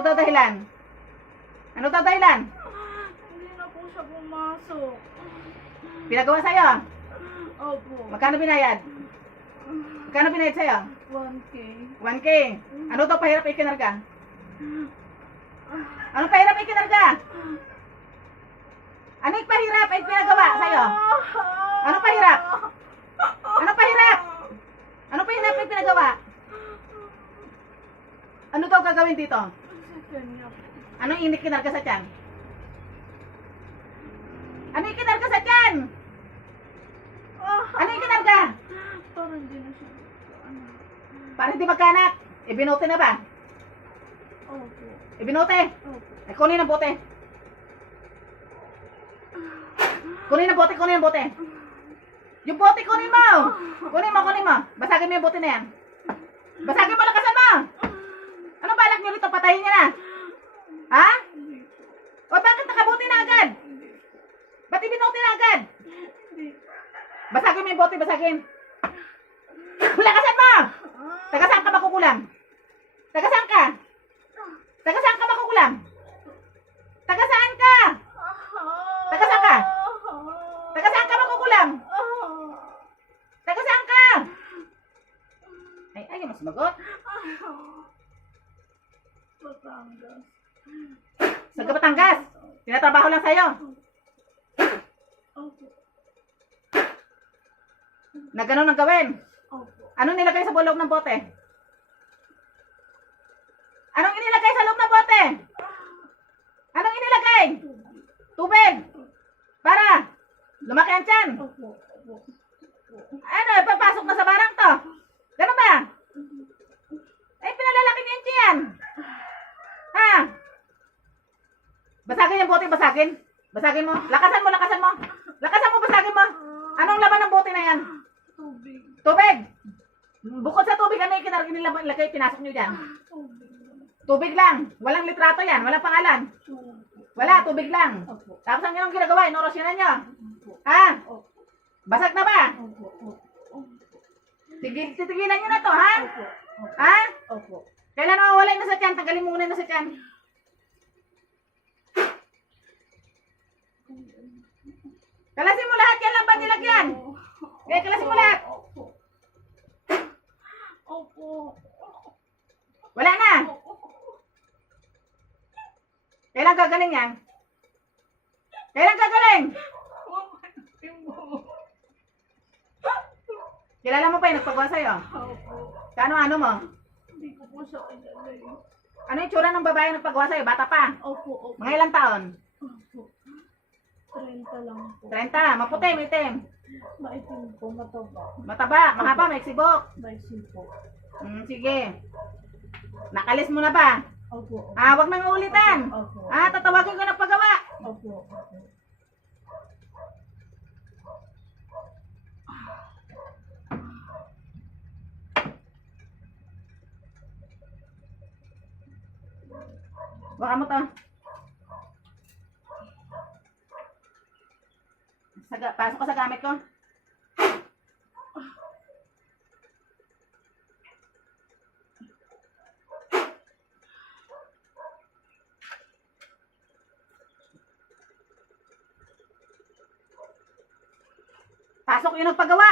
Ano daw dahilan? Ano daw dahilan? Hindi na po siya pumasok. Pinagawa sa'yo? Opo. Magkano binayad? Magkano binayad sa'yo? 1K. 1K. Ano daw pahirap ikinarga? Anong pahirap ikinarga? Ano yung pahirap ay pinagawa sa'yo? Ano pahirap? Ano pahirap? Ano pahirap ay pinagawa? Ano daw gagawin dito? Sa kanya po. Anong init kinarga sa tiyan? Ano yung kinarga sa tiyan? Ano yung kinarga? Parang hindi na siya. Para hindi magkanak. Ibinote na ba? Opo. Ibinote? Opo. Ay, kunin ang bote. Kunin ang bote, kunin ang bote. Yung bote, kunin mo. Kunin mo, kunin mo. Basagin mo yung bote na yan. Basagin mo, lakasan mo. Ano balak nyo rito? Patayin niya na. Ha? O bakit nakabote na agad? Ba't ibinote na agad? Basagin mo yung bote, basagin. Lakasan mo. Taga saan ka makukulam? Taga saan ka? Taga saan ka makukulam? Taga saan ka? Taga saan ka? Taga saan ka makukulam? Taga saan ka? Ay, ayaw mo sumagot. Batangas. Sa Batangas. Tinatrabaho lang sa'yo. Opo. Na ganun ang gawin. Opo. Anong nilagay sa loob ng bote? Anong inilagay sa loob ng bote? Anong inilagay? Tubig. Para lumaki ang tiyan. Opo. Opo. Ano, papasok na sa barang to. Ganun ba? Ay, pinalalaki niya yung tiyan. Ha? Basagin yung bote, basagin. Basagin mo. Lakasan mo, lakasan mo. Lakasan mo, basagin mo. Anong laman ng bote na yan? Tubig. Tubig. Bukod sa tubig, ano yung kinalagay, pinasok nyo dyan? Tubig. Tubig lang. Walang litrato yan. Walang pangalan. Wala, tubig lang. Opo. Tapos ang ginong ginagawa, inorosyonan nyo. Opo. Ha? Opo. Basag na ba? Opo. Opo. Tigilan nyo na to, ha? Opo. Ha? Opo. Kailan mawawala na sa tiyan? Tanggalin mo muna na sa tiyan. Kalasin mo lahat yan lang ba nilagyan? Kaya kalasin mo lahat. Opo. Opo. Wala na. Kailan gagaling yan? Kailan gagaling? Kilala mo pa yung nagpagawa sa'yo? Opo. Ano mo? Hindi ko po siya kilala. Ano yung tsura ng babae nagpagawa sa'yo? Bata pa? Opo. Opo. Mga ilang taon? Opo. 30 lang po. 30. Maputi, may itim. Maitim po, mataba. Mataba, mahaba, may sibok. Maisim po. Sige. Nakalis mo na ba? Opo. Wag nang ulitan. Opo. Tatawagin ko ng paggawa. Opo. Opo. Baka mo to. Pasok ko sa gamit ko. Pasok yun ang paggawa.